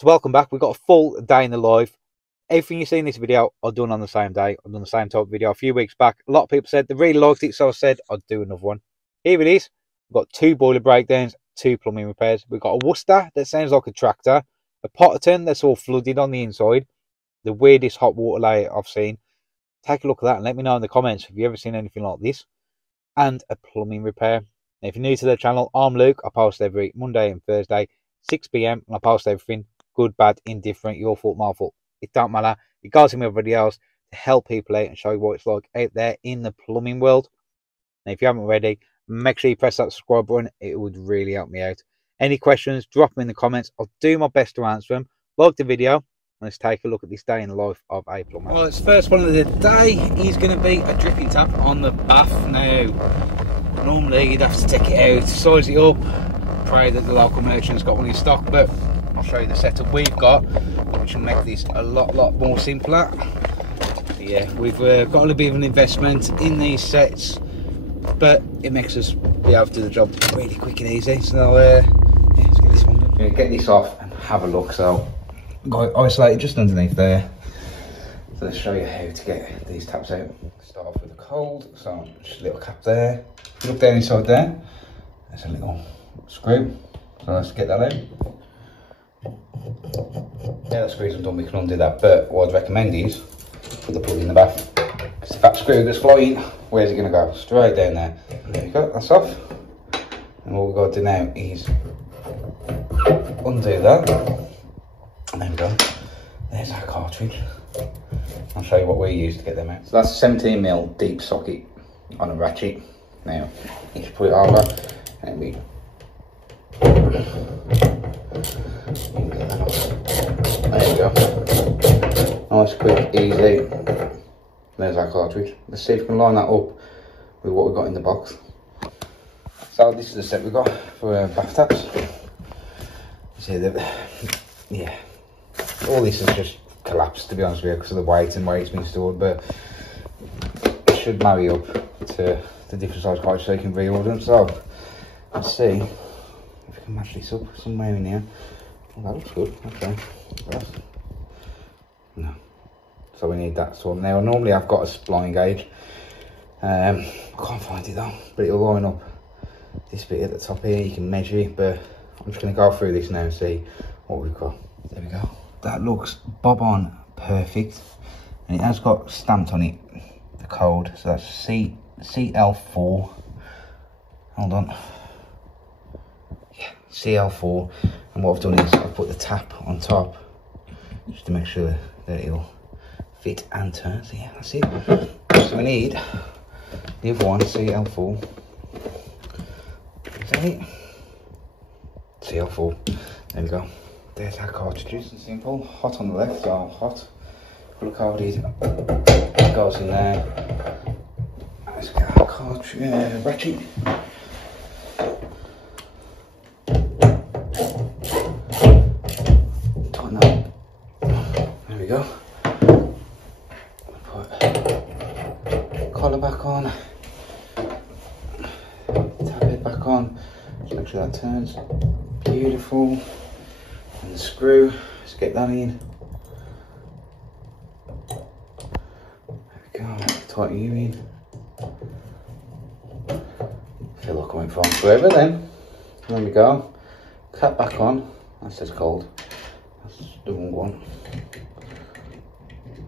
So welcome back. We've got a full day in the life. Everything you see in this video, I've done on the same day. I've done the same type of video a few weeks back. A lot of people said they really liked it, so I said I'd do another one. Here it is. We've got 2 boiler breakdowns, 2 plumbing repairs. We've got a Worcester that sounds like a tractor, a Potterton that's all flooded on the inside, the weirdest hot water layer I've seen. Take a look at that and let me know in the comments if you've ever seen anything like this. And a plumbing repair. Now, if you're new to the channel, I'm Luke. I post every Monday and Thursday, 6 PM, and I post everything. Good, bad, indifferent, your fault, my fault. It don't matter. It goes in my videos to help people out and show you what it's like out there in the plumbing world. Now, if you haven't already, make sure you press that subscribe button. It would really help me out. Any questions, drop them in the comments. I'll do my best to answer them. Like the video. Let's take a look at this day in the life of a plumber. Well, it's first one of the day is going to be a dripping tap on the bath. Now, normally you'd have to take it out, size it up, pray that the local merchant's got one in stock, but I'll show you the setup we've got, which will make this a lot more simpler. Yeah, we've got a little bit of an investment in these sets, but it makes us be able to do the job really quick and easy. So yeah, let's get this one done. Yeah, get this off and have a look. So got it isolated just underneath there. So let's show you how to get these taps out. Start off with the cold. So just a little cap there. Look down inside there. There's a little screw. So let's get that out. Yeah, that screw's undone, we can undo that, but what I'd recommend is put the plug in the bath. Because if that screw goes flying, where's it going to go? Straight down there. And there we go, that's off. And what we've got to do now is undo that. And there we go. There's our cartridge. I'll show you what we use to get them out. So that's a 17mm deep socket on a ratchet. Now, you just put it over and we get that off. There we go. Nice, quick, easy. There's our cartridge. Let's see if we can line that up with what we've got in the box. So this is the set we've got for bath taps. See that? Yeah. All this has just collapsed, to be honest with you, because of the weight and where it's been stored, but it should marry up to the different size cartridge so you can reorder them. So let's see if we can match this up somewhere in here. Oh, that looks good. Okay. No. So we need that sort. Now normally I've got a spline gauge. I can't find it though, but it'll line up this bit at the top here. You can measure it, but I'm just going to go through this now and see what we've got. There we go. That looks bob on perfect, and it has got stamped on it the code. So that's CL4. Hold on. Yeah, CL4. And what I've done is I've put the tap on top just to make sure that it'll fit and turn. So yeah, that's it. So we need the other one, CL4. Is that it? CL4. There we go. There's our cartridges. It's simple. Hot on the left, so hot. Full of cartridges. It goes in there. Let's get our cartridge ratchet. Tighten that. There we go. Put collar back on. Tap it back on. Just make sure that turns. Beautiful. And the screw, let's get that in. There we go, tighten you in. Feel like I went from forever then. There we go. Cap back on. That says cold. That's the wrong one.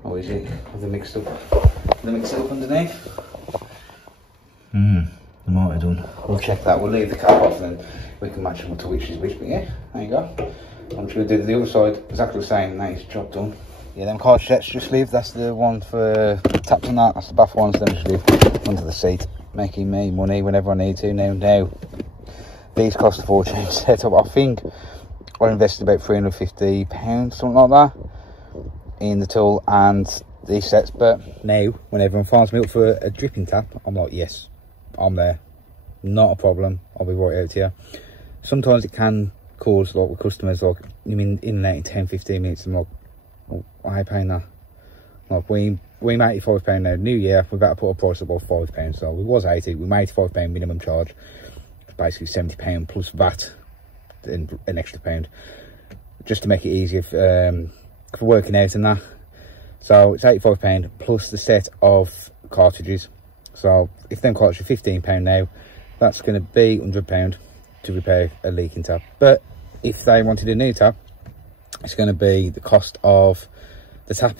Oh, is it? Have they mixed up? Have they mixed it up underneath? They might have done. We'll check that. We'll leave the cap off and then we can match them to which is which. But yeah, there you go. I'm just going to do the other side exactly the same. That is job done. Yeah, them cartridges just leave. That's the one for taps on that. That's the bath ones. Then just leave under the seat, making me money whenever I need to. Now these cost a fortune to set up. I think I invested about £350, something like that, in the tool and these sets. But now, when everyone finds me up for a dripping tap, I'm like, yes, I'm there. Not a problem. I'll be right out here. Sometimes it can cause, like with customers, like, you mean in and out in 10-15 minutes. I'm like, oh, I ain't paying that. Like we made £85 now. New year, we've had to put a price above £5. So it was 80. We made £85 minimum charge. Basically £70 plus VAT and an extra pound. just to make it easier for working out and that. So it's £85 plus the set of cartridges. So if them cartridges are £15 now, that's going to be £100 to repair a leaking tap. But if they wanted a new tap, it's going to be the cost of the tap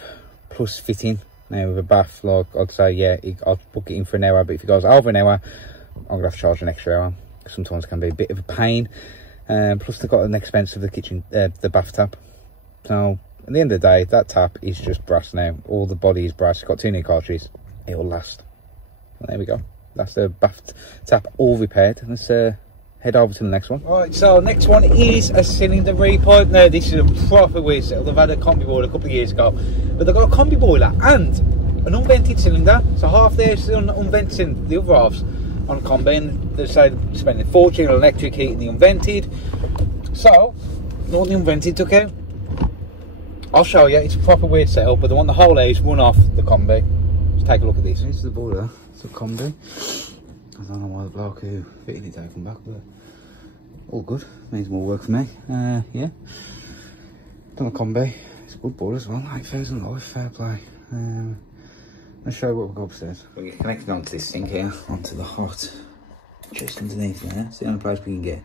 plus fitting. Now with a bath, like I'd say, yeah, I'll book it in for an hour, but if it goes over an hour, I'm going to have to charge an extra hour. Sometimes it can be a bit of a pain. Plus they've got an expense of the kitchen, the bath tap. So at the end of the day, that tap is just brass now. All the body is brass. It's got 2 new cartridges. It'll last. Well, there we go. That's the bath tap all repaired. Let's head over to the next one. Right, so next one is a cylinder repipe. Now this is a proper weird setup. They've had a combi boiler a couple of years ago, but they've got a combi boiler and an unvented cylinder. So half there is unvented, the other half's on combi, and they say they're spending a fortune on electric heating the unvented. So not the unvented took out. I'll show you. It's a proper weird setup, but they want the whole house run off the combi. Just take a look at this. This is the boiler. It's a combi. I don't know why the bloke who fitted it don't come back, but all good. Needs more work for me. Yeah. Done a combi. It's a good boiler as well. 8,000 life, fair play. Let's show you what we've got upstairs. We're connected onto this sink here, onto the hot, just underneath there. It's the only place we can get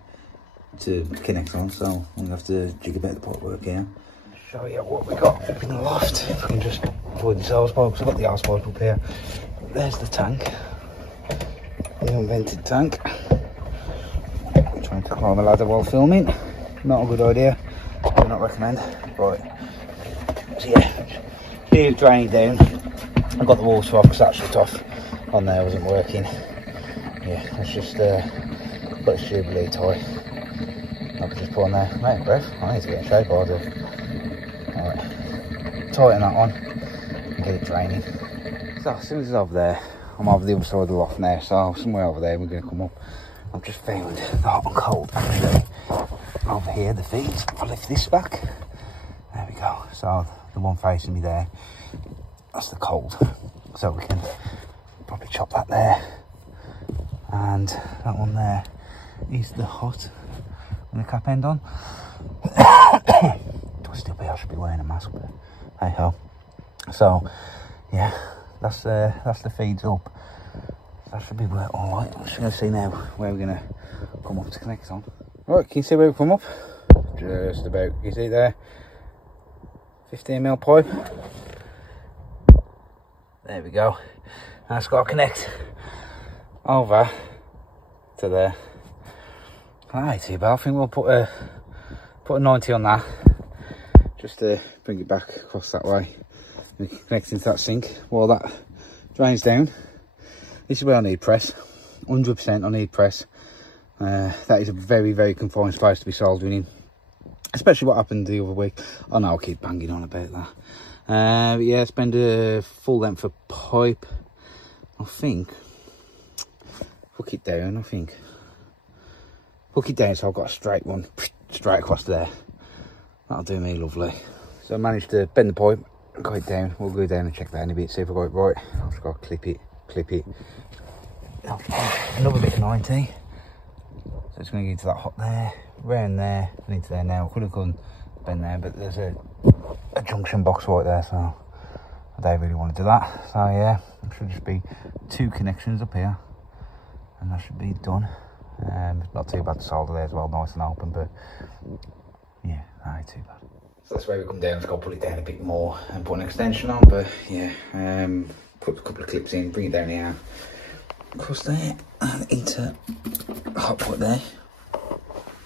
to connect on, so I'm going to have to jig a bit of the pot work here. Show you what we got up in the loft. If I can just avoid this hose pipe, because I've got the hose pipe up here. There's the tank. The unvented tank. I'm trying to climb a ladder while filming. Not a good idea. Do not recommend. Right. So yeah, here's draining down. I've got the water off because that shut off on there wasn't working. Yeah, let's just put a tube lead tie. I could just put on there. Mate, breath. I need to get in shape, I do. Alright. Tighten that on and get it draining. So as soon as it's over there, I'm over the other side of the loft now, so somewhere over there we're going to come up. I've just found the hot and cold actually over here, the feeds. If I lift this back, there we go. So the one facing me there, that's the cold. So we can probably chop that there, and that one there is the hot with the cap end on. Do I still be? I should be wearing a mask, but hey ho. So yeah. That's the feeds up. That should be all right. I'm just going to see now where we're going to come up to connect on. Right, can you see where we come up? Just about. You see there? 15mm pipe. There we go. Now it's got to connect over to there. That ain't too bad. I think we'll put a 90 on that, just to bring it back across that way. We can connect into that sink while that drains down. This is where I need press. 100% I need press. That is a very, very confined space to be soldering in. Especially what happened the other week. I know I'll keep banging on about that. But yeah, spend a full length of pipe. I think. Hook it down, I think. Hook it down so I've got a straight one. Straight across there. That'll do me lovely. So I managed to bend the pipe. Got it down. We'll go down and check that in a bit, see if I got it right. I've just got to clip it. Another bit of 90. So it's going to get into that hot there, round there, and into there now. I could have gone bend there, but there's a junction box right there, so I don't really want to do that. So yeah, it should just be 2 connections up here, and that should be done. Not too bad to solder there as well, nice and open, but yeah, that ain't too bad. So that's where we come down. I've got to put it down a bit more and put an extension on, but yeah, put a couple of clips in, bring it down here, across there, and into the hot pot there,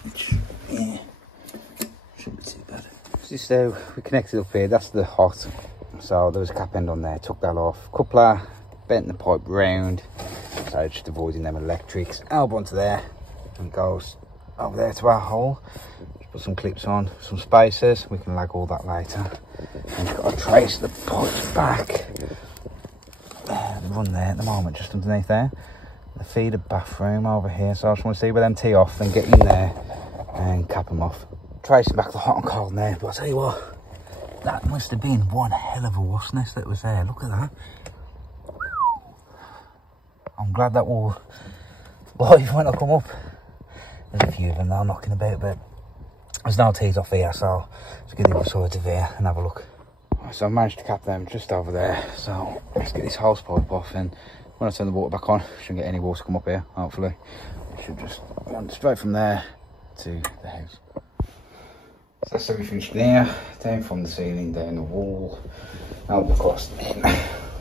which, yeah, shouldn't be too bad. Just so we connected up here, that's the hot, so there was a cap end on there, took that off, coupler, bent the pipe round, so just avoiding them electrics, elbow onto there, and it goes over there to our hole. Put some clips on, some spacers, we can lag all that later. And you've got to trace the pipes back. Run there at the moment, just underneath there. The feeder bathroom over here, so I just want to see where them tee off, then get in there and cap them off. Tracing back the hot and cold there, but I'll tell you what, that must have been one hell of a wasp nest that was there. Look at that. I'm glad that all live when I come up. There's a few of them now knocking about, but There's no tees off here, so let's get the other side of here and have a look. Right, so I managed to cap them just over there. So let's get this hose pipe off, and when I turn the water back on, shouldn't get any water come up here, hopefully. It should just run straight from there to the house. So that's everything there, down from the ceiling, down the wall, out across, in,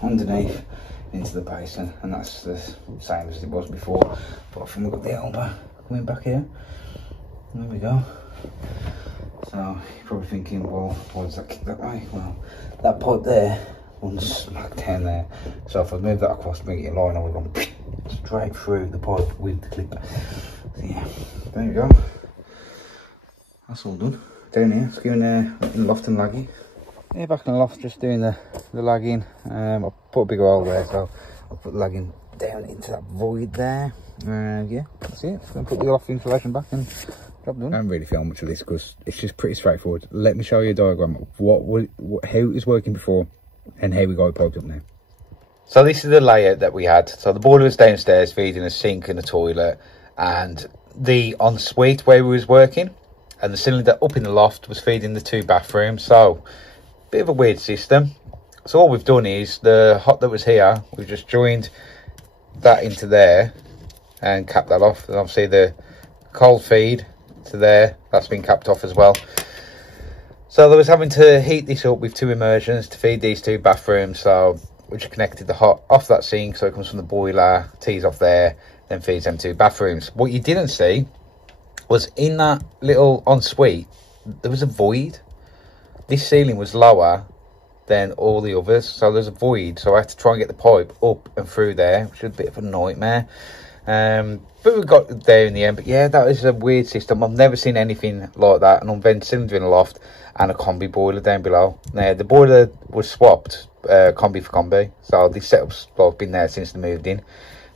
underneath, into the basin, and that's the same as it was before. Apart from we've got the elbow coming back here. There we go. So you're probably thinking, well, why does that kick that way? Well, that pipe there runs smack down there. So if I move that across to make it in line, I'm going straight through the pipe with the clip. So yeah, there you go. That's all done. Down here, it's going in the loft and laggy. Yeah, back in the loft, just doing the lagging. I put a big hole there, so I'll put the lagging down into that void there. Yeah, that's it. Just going to put the loft insulation back and job done. I haven't really filmed much of this because it's just pretty straightforward. Let me show you a diagram of how it was working before and how we got it plugged up now. So this is the layout that we had. So the boiler was downstairs feeding a sink and a toilet, and the ensuite where we was working, and the cylinder up in the loft was feeding the 2 bathrooms. So bit of a weird system. So all we've done is the hot that was here, we've just joined that into there and capped that off. And obviously the cold feed to there, that's been capped off as well. So there was having to heat this up with 2 immersions to feed these 2 bathrooms. So we just connected the hot off that sink, so it comes from the boiler, tees off there, then feeds them 2 bathrooms. What you didn't see was in that little ensuite, there was a void. This ceiling was lower than all the others, so there's a void. So I had to try and get the pipe up and through there, which was a bit of a nightmare. But we got there in the end. But yeah, that is a weird system. I've never seen anything like that. An unvented cylinder in a loft and a combi boiler down below. Now the boiler was swapped, combi for combi. So the setup's been there since they moved in.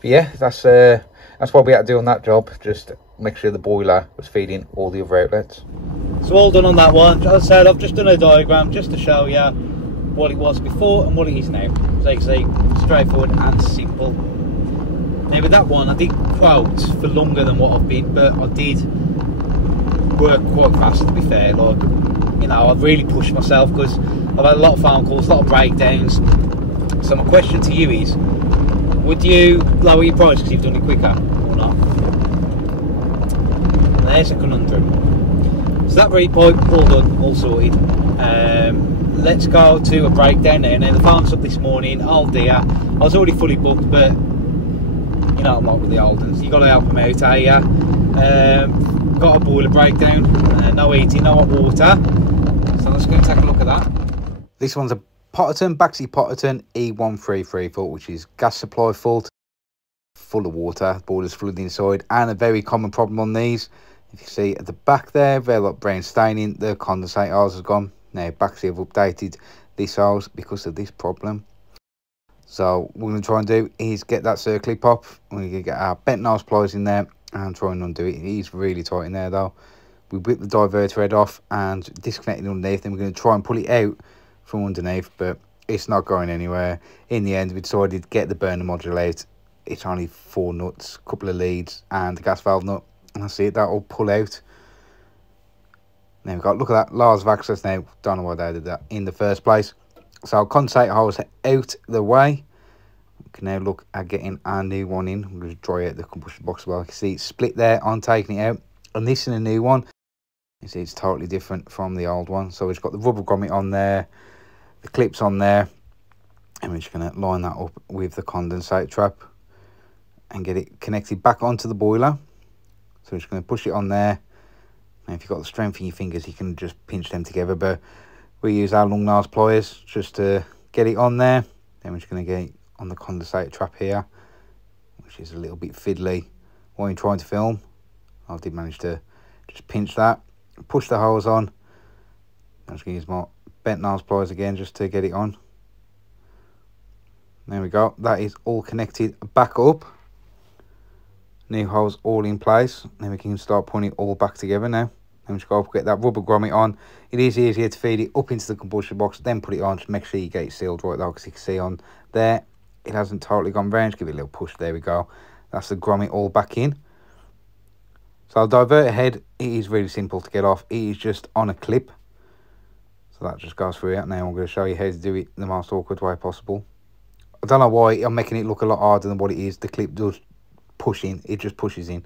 But yeah, that's what we had to do on that job. Just make sure the boiler was feeding all the other outlets. So all done on that one. As I said, I've just done a diagram just to show you what it was before and what it is now. So you can see, straightforward and simple. Now with that one, I did quote for longer than what I've been, but I did work quite fast, to be fair. Like, you know, I've really pushed myself because I've had a lot of phone calls, a lot of breakdowns. So my question to you is, would you lower your price because you've done it quicker or not? There's a conundrum. So that reed pipe, all done, all sorted. Let's go to a breakdown now. Now the phone's up this morning. Oh dear, I was already fully booked, but you know I'm not with the old ones. You got to help them out, eh? Yeah. Got a boiler breakdown. No heating, no hot water. So let's go and take a look at that. This one's a Potterton, Baxi Potterton E133 fault, which is gas supply fault, full of water, boiler's flooded inside, and a very common problem on these. If you see at the back there, very lot brown staining, the condensate hose has gone. Now Baxi have updated this hose because of this problem. So what we're going to try and do is get that circular pop. We're going to get our bent nose pliers in there and try and undo it. It is really tight in there though. We whip the diverter head off and disconnect it underneath. Then we're going to try and pull it out from underneath, but it's not going anywhere. In the end, we decided to get the burner module out. It's only 4 nuts, a couple of leads, and the gas valve nut. And that's it, that'll pull out. There we go, look at that, laws of access now. Don't know why they did that in the first place. So condensate hose out the way. We can now look at getting our new one in. I'm going to dry out the combustion box as well. You can see it's split there on taking it out. And this is a new one. You see it's totally different from the old one. So it's got the rubber grommet on there, the clips on there. And we're just going to line that up with the condensate trap and get it connected back onto the boiler. So we're just going to push it on there. And if you've got the strength in your fingers, you can just pinch them together. But we use our long nose pliers just to get it on there. Then we're just going to get it on the condensate trap here, which is a little bit fiddly while you're trying to film. I did manage to just pinch that, push the hose on. I'm just going to use my bent nose pliers again just to get it on. There we go. That is all connected back up. New hose all in place. Then we can start putting it all back together now. Then we just go up, get that rubber grommet on. It is easier to feed it up into the combustion box, then put it on. Just make sure you get it sealed right though, because you can see on there it hasn't totally gone round. Just give it a little push. There we go. That's the grommet all back in. So I'll divert head. It is really simple to get off. It is just on a clip. So that just goes through it. Now I'm going to show you how to do it the most awkward way possible. I don't know why I'm making it look a lot harder than what it is. The clip does push in. It just pushes in.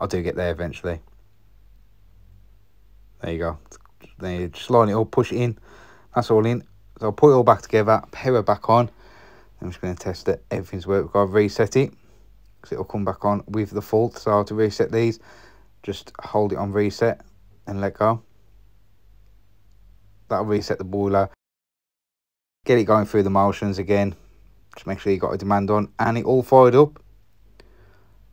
I do get there eventually. There you go. Then you just line it up, push it in. That's all in. So I'll put it all back together, power back on. I'm just going to test that everything's worked. We've got to reset it because it'll come back on with the fault. So to reset these, just hold it on reset and let go. That'll reset the boiler. Get it going through the motions again. Just make sure you got a demand on and it all fired up.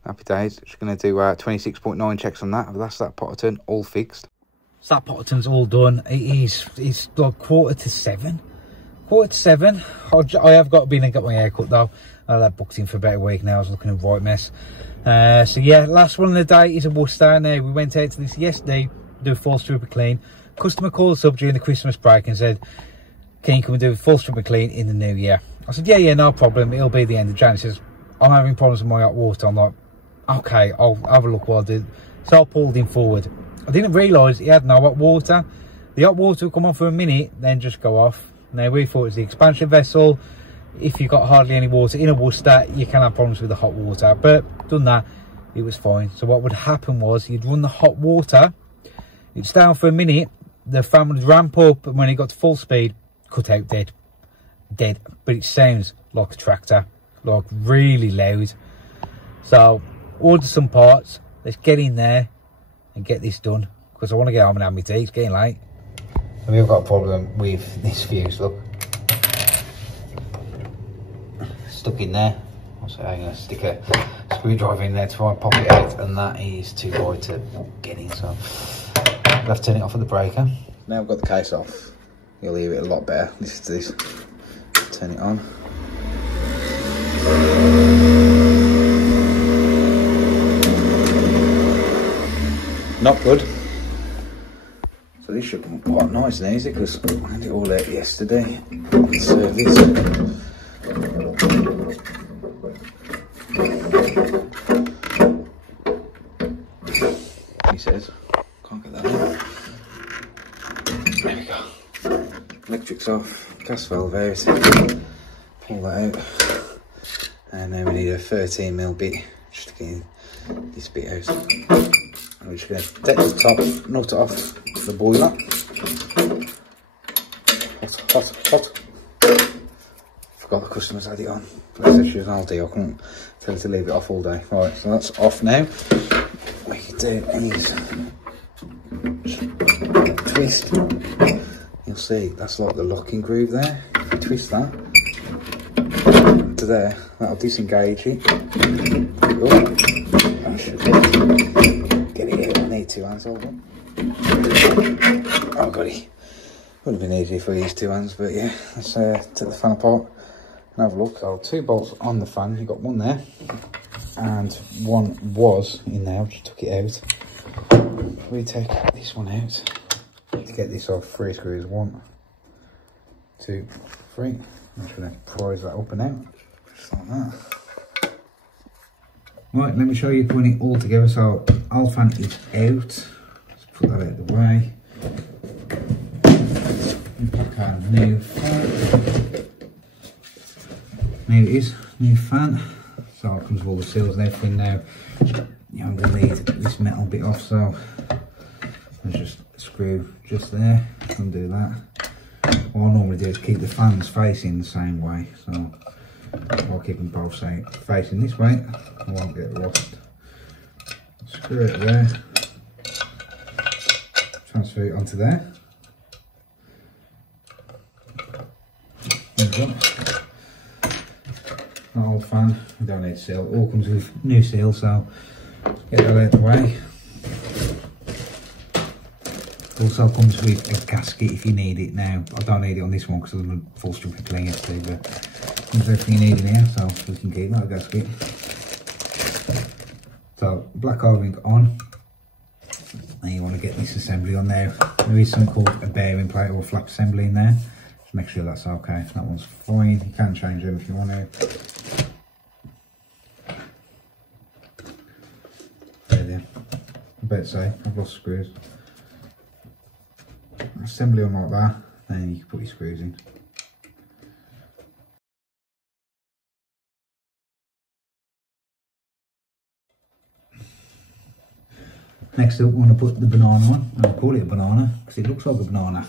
Happy days. Just going to do 26.9 checks on that. That's that Potterton all fixed. So that Potterton's all done. It's like 6:45. 6:45. I have got to be and get my hair cut though. I had that booked in for about a week now. I was looking a right mess. So yeah, last one of the day is a Worcester. Now we went out to this yesterday, do a full stripper clean. Customer called us up during the Christmas break and said, can you come and do a full stripper clean in the new year? I said, yeah, no problem. It'll be the end of January. He says, I'm having problems with my hot water. I'm like, okay, I'll have a look what I'll do. So I pulled him forward. I didn't realise he had no hot water. The hot water would come on for a minute, then just go off. Now we thought it was the expansion vessel. If you've got hardly any water in a Worcester, you can have problems with the hot water. But done that, it was fine. So what would happen was you'd run the hot water, it'd stay on for a minute, the fan would ramp up, and when it got to full speed, cut out dead. Dead. But it sounds like a tractor, like really loud. So order some parts, let's get in there and get this done, because I want to get home and have my tea. It's getting late. We've got a problem with this fuse, look. Stuck in there. So I'm going to stick a screwdriver in there to try and pop it out, and that is too wide to get in, so I'll have to turn it off with the breaker. Now I've got the case off, you'll hear it a lot better. Listen to this. Turn it on. Not good. So this should come quite nice and easy because I had it all out yesterday on service. He says, can't get that out. There we go. Electric's off, gas valve out, pull that out. And then we need a 13mm bit just to get this bit out. I'm just going to take the top nut off the boiler. Hot. Forgot the customer's had it on. Bless her, she was an old deal. I couldn't tell her to leave it off all day. Right, so that's off now. What you do is twist. You'll see that's like the locking groove there. If you twist that to there, that'll disengage it. That should get it here. I need two hands, hold on. Oh, got it. Would have been easy for these two hands, but yeah, let's take the fan apart and have a look. So 2 bolts on the fan, you've got one there, and one was in there, I just took it out. We take this one out to get this off. 3 screws, 1, 2, 3. I'm just going to prise that up and out, just like that. Right, let me show you putting it all together. So old fan is out. Let's put that out of the way. Pack our new fan. There it is, new fan. So it comes with all the seals and everything now. I'm going to leave this metal bit off, so let's just screw just there. Undo that. What I normally do is keep the fans facing the same way, so I'll keep them both facing this way. I won't get lost. Screw it there. Transfer it onto there. There we go. That old fan, we don't need seal. It all comes with new seal, so get that out of the way. Also comes with a gasket if you need it. Now I don't need it on this one because I'm a full strip clean yesterday, but comes everything you need in here, so we can keep that gasket. So black O-ring on, and you want to get this assembly on there. There is something called a bearing plate or a flap assembly in there. Just make sure that's okay. That one's fine. You can change them if you want to. about to say, I've lost screws. Assembly on like that, then you can put your screws in. Next up, we want to put the banana on. I'll call it a banana because it looks like a banana.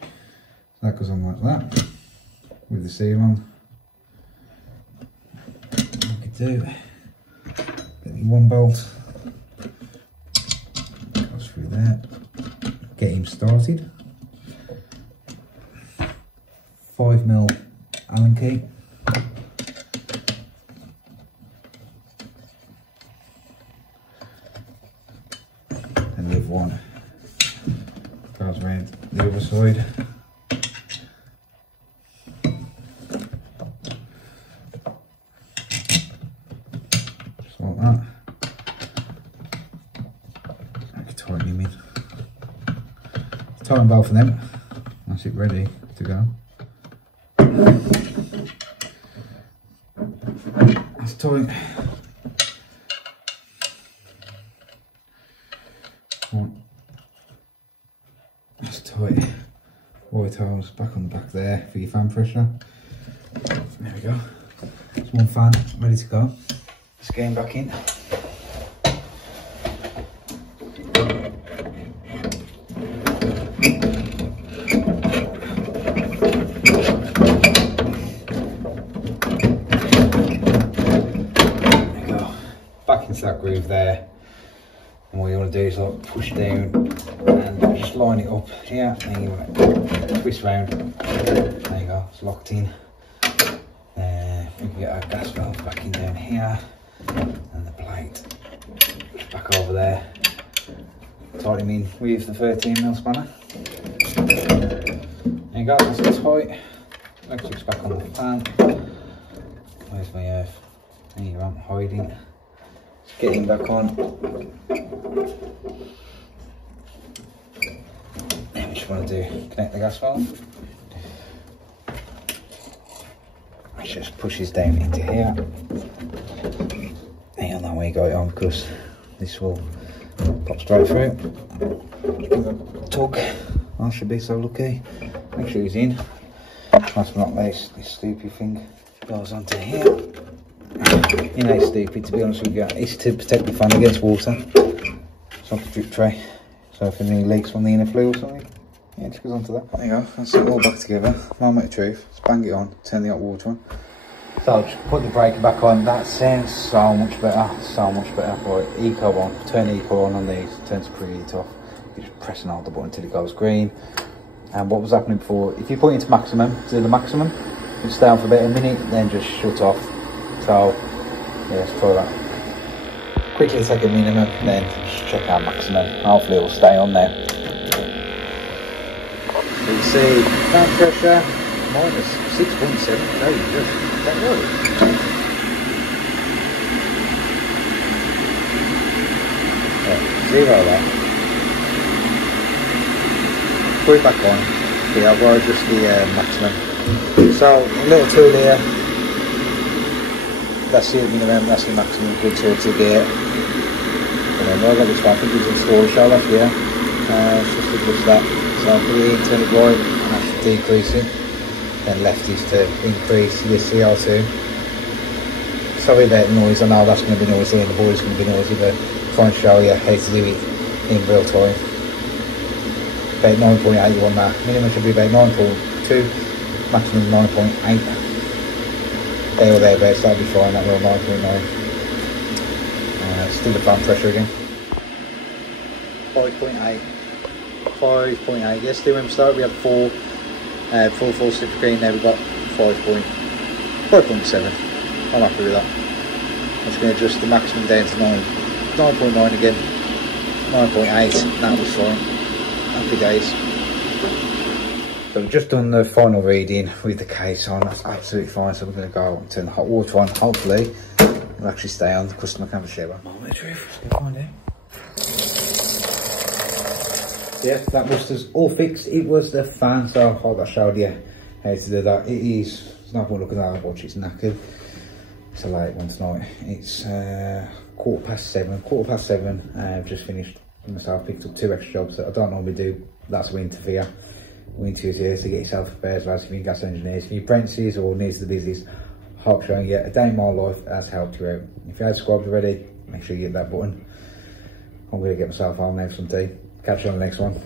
So that goes on like that with the seal on. You could do get your one bolt, goes through there. Get him started. 5mm Allen key. And the other one goes around the other side. Just like that. I can tighten him in. Tighten both of them. That's it ready to go. That's tight. That's tight. White hose back on the back there for your fan pressure. There we go. There's one fan ready to go. Let's get him back in. That groove there, and what you want to do is like push down and just line it up here, and you twist round. There you go, it's locked in. We can get our gas valve back in down here, and the plate back over there. Tighten him in with the 13mm spanner. There you go, that's it tight. Electric's back on the fan. Where's my earth? There you are, hiding. Get him back on. Then we just want to do connect the gas valve. It just pushes down into here. And that way you got it on, because this will pop straight through. Give it a tug. I should be so lucky. Make sure he's in. Last but not least, this stupid thing goes onto here. You know, stupid, to be honest with you. It's to protect the fan against water. It's like a drip tray. So if any leaks from the inner flue or something, yeah, it just goes onto that. There you go, that's it all back together. Moment of truth, just bang it on, turn the hot water on. So just put the breaker back on. That sounds so much better, so much better. Right, eco on, turn eco on these, turns preheat off. You just press and hold the button until it goes green. And what was happening before, if you put it into maximum, do the maximum, it stay on for about a minute, then just shut off. So, yeah, let's try that. Quickly take a minimum, then just check our maximum. Hopefully it will stay on there. You see, fan pressure, minus 6.7. Very good. That works. Yeah, zero there. Put it back on. Yeah, I've got to adjust the maximum. So, a little tool here. That's the minimum, that's the maximum, good tool to get. And then I got this one, I think it's installed shell off here. It's just to adjust that. So I'll put it in, turn it right, and that should decrease it. Then left is to increase your CO2. Sorry about the noise, I know that's going to be noisy and the boiler's going to be noisy, but try and show you how to do it in real time. About 9.8 on that. Minimum should be about 9.2, maximum 9.8. There or thereabouts, that'll be fine, that will 9.9. Still the fan pressure again. 5.8. 5.8. Yesterday when we started we had 4 full slip screen, now we've got 5.7. I'm happy with that. I'm just going to adjust the maximum down to 9.9 again. 9.8, that was fine. Happy days. So we've just done the final reading with the case on, that's absolutely fine. So we're going to go and turn the hot water on. Hopefully it'll actually stay on, the customer can have a shower. Moment of truth, let's go find it. Yeah, that Worcester's all fixed. It was the fan, so I hope I showed you how to do that. It is, there's no point looking at that watch, it's knackered. It's a late one tonight. It's quarter past seven. I've just finished myself, picked up 2 extra jobs that I don't normally do. That's winter for you. Winter is here, so get yourself prepared, lads. If you're gas engineers, if you're apprentices or needs to the business, hope showing you a day in my life has helped you out. If you have subscribed already, make sure you hit that button. I'm going to get myself home now for some tea. Catch you on the next one.